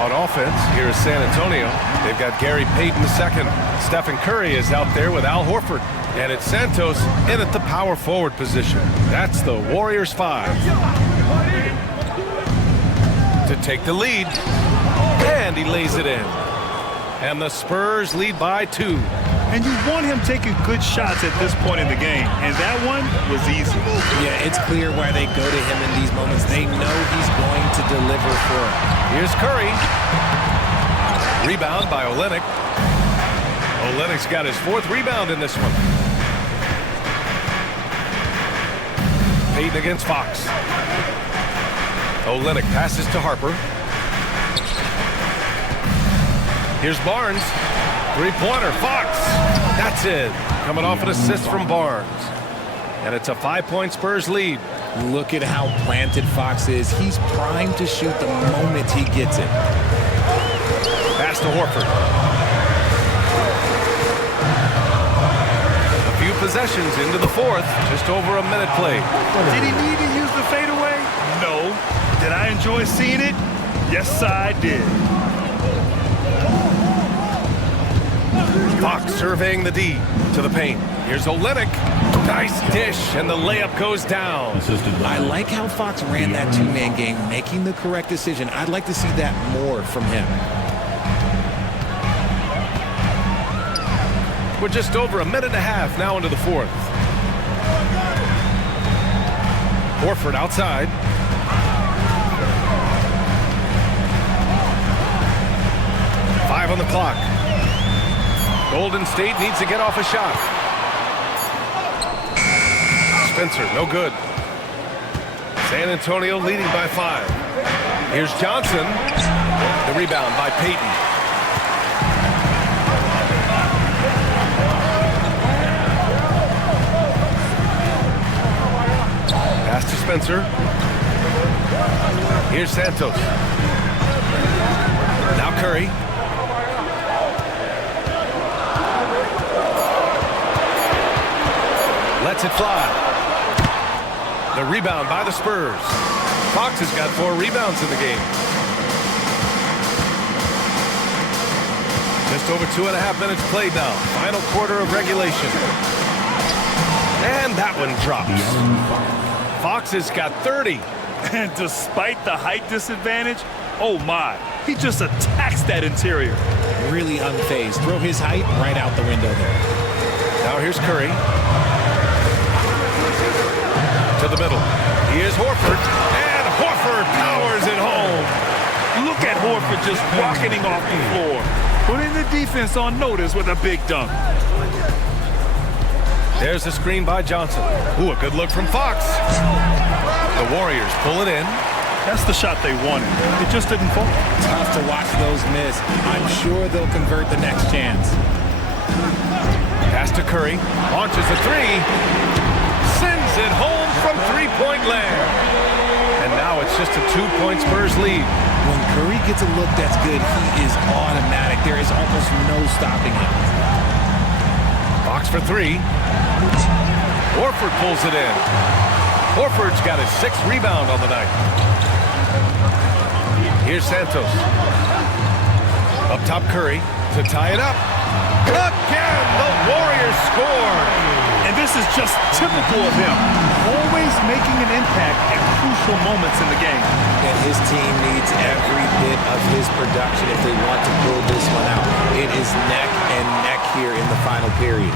On offense, here is San Antonio. They've got Gary Payton II. Stephen Curry is out there with Al Horford. And it's Santos in at the power forward position. That's the Warriors 5. To take the lead. And he lays it in. And the Spurs lead by 2. And you want him taking good shots at this point in the game. And that one was easy. Yeah, it's clear why they go to him in these moments. They know he's going to deliver for them. Here's Curry. Rebound by Olynyk. Olynyk's got his 4th rebound in this one. Payton against Fox. Olynyk passes to Harper. Here's Barnes. 3-pointer, Fox. That's it. Coming off an assist from Barnes. And it's a 5-point Spurs lead. Look at how planted Fox is. He's primed to shoot the moment he gets it. Pass to Horford. A few possessions into the 4th. Just over a minute played. Did he need to use the fadeaway? No. Did Did I enjoy seeing it? Yes, I did. Fox surveying the D to the paint. Here's Olynyk. Nice dish, and the layup goes down. I like how Fox ran that two-man game, making the correct decision. I'd like to see that more from him. We're just over a minute and a half now into the fourth. Horford outside. Five on the clock. Golden State needs to get off a shot. Spencer, no good. San Antonio leading by 5. Here's Johnson. The rebound by Payton. Pass to Spencer. Here's Santos. Now Curry. Lets it fly. The rebound by the Spurs. Fox has got 4 rebounds in the game. Just over 2.5 minutes played now. Final quarter of regulation. And that one drops. Fox has got 30. And despite the height disadvantage, oh my, he just attacks that interior. Really unfazed. Throw his height right out the window there. Now here's Curry. To the middle. Here's Horford. And Horford powers it home. Look at Horford just rocketing off the floor. Putting the defense on notice with a big dunk. There's the screen by Johnson. Ooh, a good look from Fox. The Warriors pull it in. That's the shot they wanted. It just didn't fall. Tough to watch those miss. I'm sure they'll convert the next chance. Pass to Curry. Launches a 3. Sends it home from three-point land. And now it's just a 2-point Spurs lead. When Curry gets a look that's good, he is automatic. There is almost no stopping him. Fox for 3. Horford pulls it in. Horford's got his 6th rebound on the night. Here's Santos. Up top Curry to tie it up. Again, the Warriors score. And this is just typical of him. Always making an impact at crucial moments in the game. And his team needs every bit of his production if they want to pull this one out. It is neck and neck here in the final period.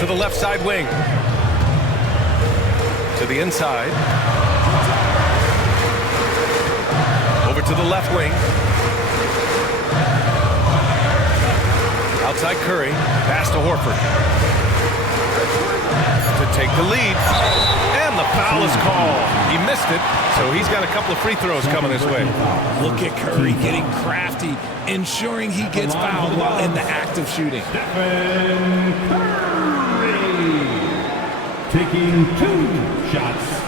To the left side wing. To the inside. Over to the left wing. Outside Curry. Pass to Horford. To take the lead. And the foul is called. He missed it, so he's got a couple of free throws coming his way. Look at Curry getting crafty, ensuring he gets fouled while in the act of shooting. Stephen Curry taking 2 shots.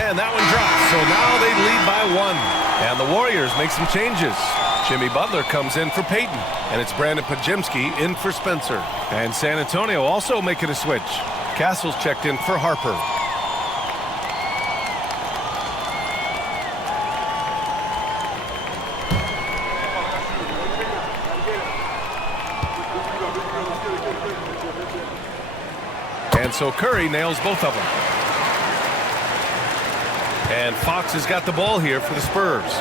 And that one drops, so now they lead by 1. And the Warriors make some changes. Jimmy Butler comes in for Payton, and it's Brandon Podziemski in for Spencer. And San Antonio also making a switch. Castle's checked in for Harper. And so Curry nails both of them. And Fox has got the ball here for the Spurs.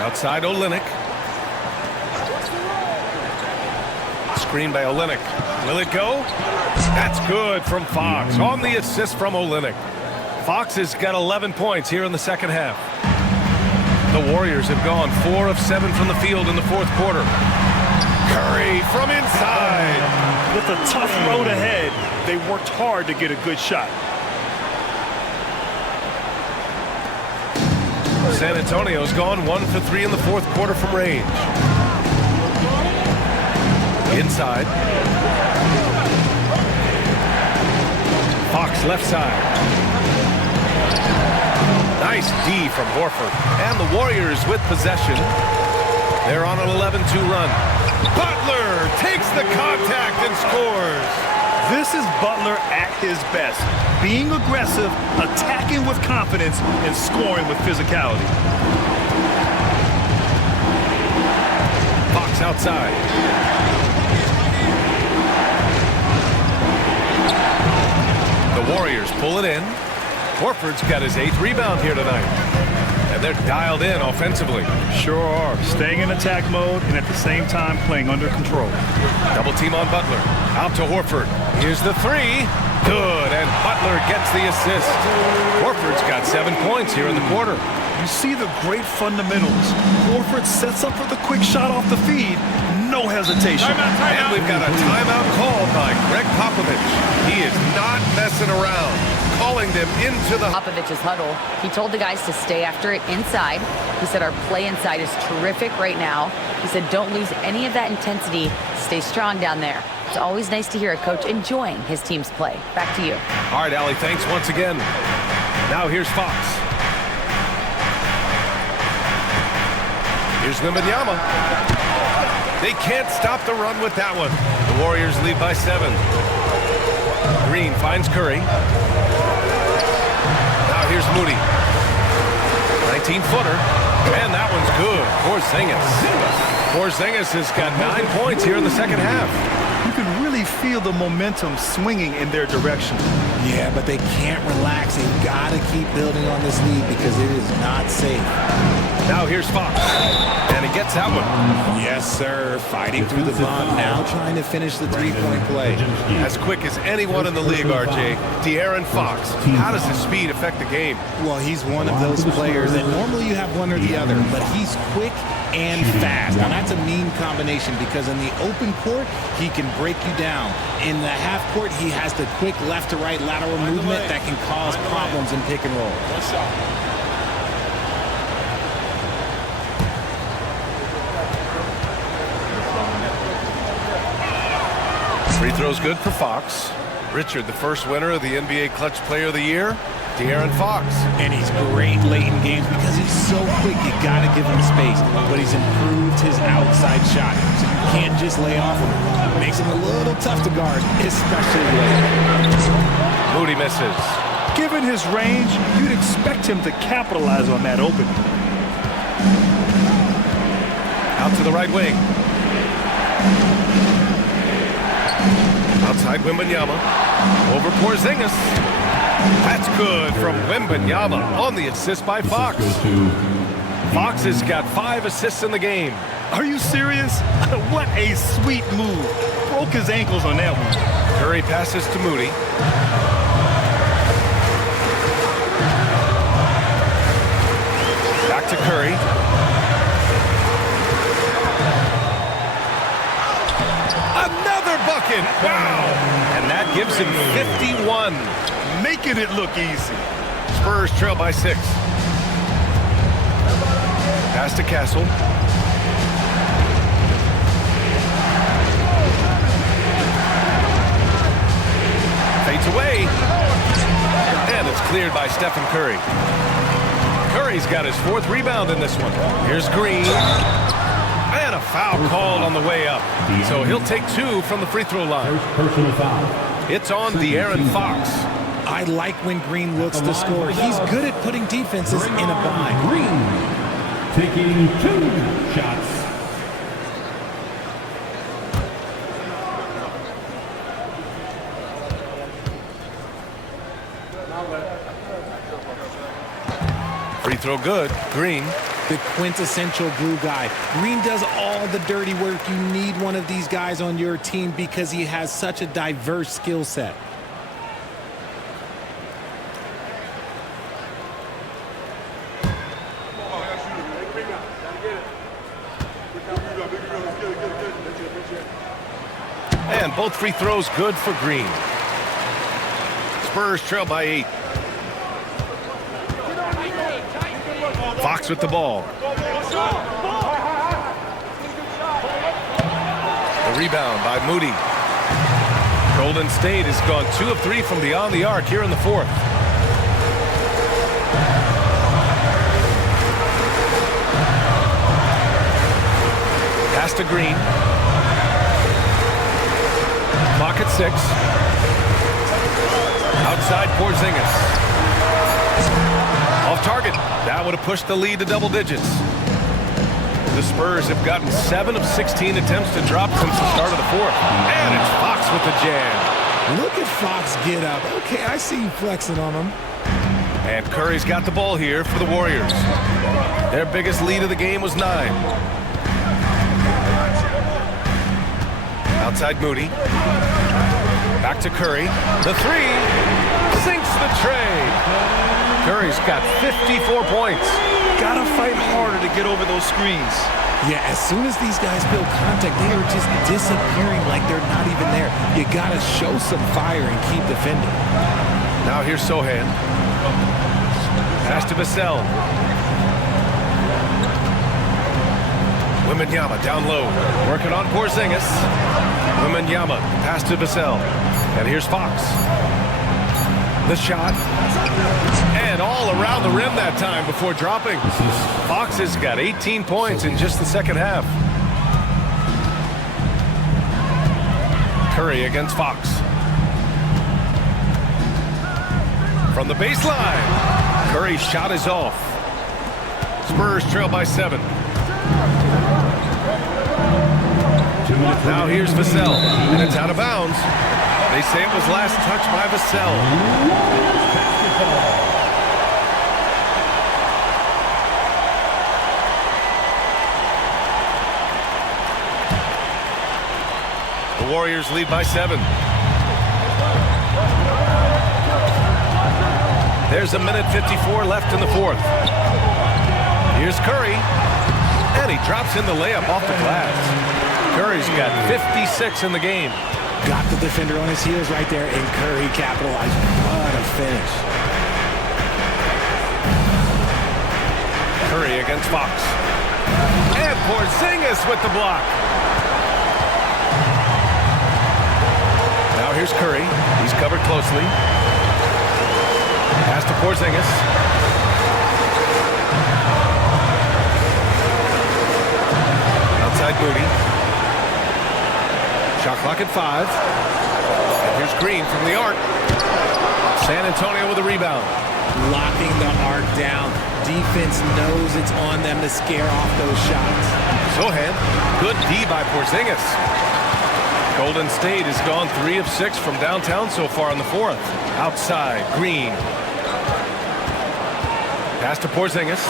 Outside Olynyk. Screen by Olynyk. Will it go? That's good from Fox on the assist from Olynyk. Fox has got 11 points here in the second half. The Warriors have gone 4 of 7 from the field in the fourth quarter. Curry from inside. With a tough road ahead, they worked hard to get a good shot. San Antonio's gone 1 for 3 in the fourth quarter from range. Inside. Fox left side. Nice D from Horford. And the Warriors with possession. They're on an 11-2 run. Butler takes the contact and scores. This is Butler at his best. Being aggressive, attacking with confidence, and scoring with physicality. Fox outside. The Warriors pull it in. Horford's got his 8th rebound here tonight. And they're dialed in offensively. Sure are. Staying in attack mode and at the same time playing under control. Double team on Butler. Out to Horford. Here's the 3. Good. And Butler gets the assist. Horford's got 7 points here in the quarter. You see the great fundamentals. Horford sets up for the quick shot off the feed. No hesitation. Timeout. And we've got a timeout called by Greg Popovich. He is not messing around. Calling them into the Popovich's huddle. He told the guys to stay after it inside. He said our play inside is terrific right now. He said don't lose any of that intensity. Stay strong down there. It's always nice to hear a coach enjoying his team's play. Back to you. All right, Allie, thanks once again. Now here's Fox. Here's Wembanyama. They can't stop the run with that one. The Warriors lead by 7. Green finds Curry. Now here's Moody. 19-footer. And that one's good. Porzingis has got 9 points here in the second half. You can really feel the momentum swinging in their direction. Yeah, but they can't relax. They've got to keep building on this lead because it is not safe. Now here's Fox. And he gets that one. Yes, sir. Fighting through the bomb now, trying to finish the three-point play. As quick as anyone in the league, RJ. De'Aaron Fox. How does his speed affect the game? Well, he's one of those players that normally you have one or the other, but he's quick and fast. Now, that's a mean combination because in the open court, he can break you down. In the half court, he has the quick left-to-right lateral movement that can cause problems in pick and roll. Free throw's good for Fox. Richard, the first winner of the NBA Clutch Player of the Year, De'Aaron Fox. And he's great late in games because he's so quick, you got to give him space. But he's improved his outside shot, so you can't just lay off him. It makes him a little tough to guard, especially late. Moody misses. Given his range, you'd expect him to capitalize on that opening. Out to the right wing. Outside Wembanyama. Over Porzingis. That's good from Wembanyama on the assist by Fox. Fox has got 5 assists in the game. Are you serious? What a sweet move. Broke his ankles on that one. Curry passes to Moody. Back to Curry. Another bucket. Wow. And that gives him 51. Making it look easy. Spurs trail by 6. Pass to Castle. Fades away. And it's cleared by Stephen Curry. Curry's got his 4th rebound in this one. Here's Green. And a foul called on the way up. So he'll take 2 from the free throw line. Personal foul. It's on De'Aaron Fox. I like when Green looks to score. He's good at putting defenses in a bind. Green taking 2 shots. Free throw good. Green. The quintessential glue guy. Green does all the dirty work. You need one of these guys on your team because he has such a diverse skill set. And both free throws good for Green. Spurs trail by 8. Fox with the ball. The rebound by Moody. Golden State has gone 2 of 3 from beyond the arc here in the 4th. to Green. Clock at 6. Outside Porzingis. Off target. That would have pushed the lead to double digits. The Spurs have gotten 7 of 16 attempts to drop since the start of the fourth. And it's Fox with the jam. Look at Fox get up. Okay, I see you flexing on him. And Curry's got the ball here for the Warriors. Their biggest lead of the game was 9. Outside Moody. Back to Curry. The 3 sinks the tray. Curry's got 54 points. Gotta fight harder to get over those screens. Yeah, as soon as these guys feel contact, they are just disappearing like they're not even there. You gotta show some fire and keep defending. Now here's Sohan. Pass to Vassell. Wembanyama down low. Working on Porzingis. Wembanyama. Pass to Vassell. And here's Fox. The shot. And all around the rim that time before dropping. Fox has got 18 points in just the second half. Curry against Fox. From the baseline. Curry's shot is off. Spurs trail by 7. Now here's Vassell. And it's out of bounds. They say it was last touched by Vassell. The Warriors lead by 7. There's 1:54 left in the fourth. Here's Curry. And he drops in the layup off the glass. Curry's got 56 in the game. Got the defender on his heels right there, and Curry capitalized. What a finish. Curry against Fox. And Porzingis with the block. Now here's Curry. He's covered closely. Pass to Porzingis. Outside Moody. Shot clock at 5. And here's Green from the arc. San Antonio with a rebound. Locking the arc down. Defense knows it's on them to scare off those shots. Sohan, good D by Porzingis. Golden State has gone 3 of 6 from downtown so far in the fourth. Outside, Green. Pass to Porzingis.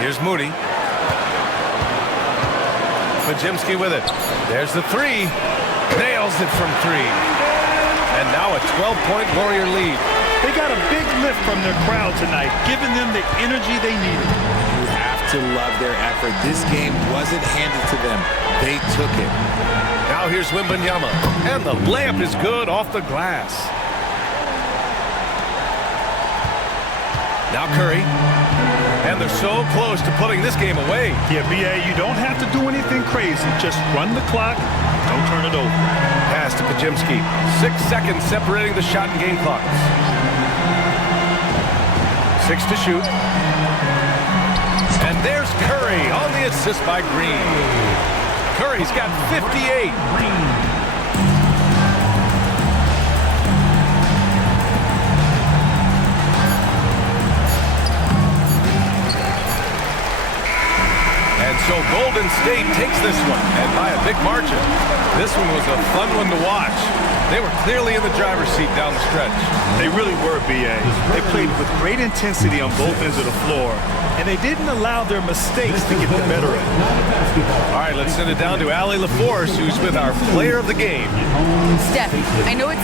Here's Moody. Pajimski with it. There's the 3. Nails it from 3. And now a 12-point Warrior lead. They got a big lift from their crowd tonight, giving them the energy they needed. You have to love their effort. This game wasn't handed to them. They took it. Now here's Wembanyama. And the layup is good off the glass. Now Curry. And they're so close to putting this game away. Yeah, B.A., you don't have to do anything crazy. Just run the clock. Don't turn it over. Pass to Pajimski. 6 seconds separating the shot and game clocks. 6 to shoot. And there's Curry on the assist by Green. Curry's got 58. So Golden State takes this one, and by a big margin. This one was a fun one to watch. They were clearly in the driver's seat down the stretch. They really were, B.A. They played with great intensity on both ends of the floor, and they didn't allow their mistakes to get the better of them. All right, let's send it down to Allie LaForce, who's with our player of the game. Steph, I know it's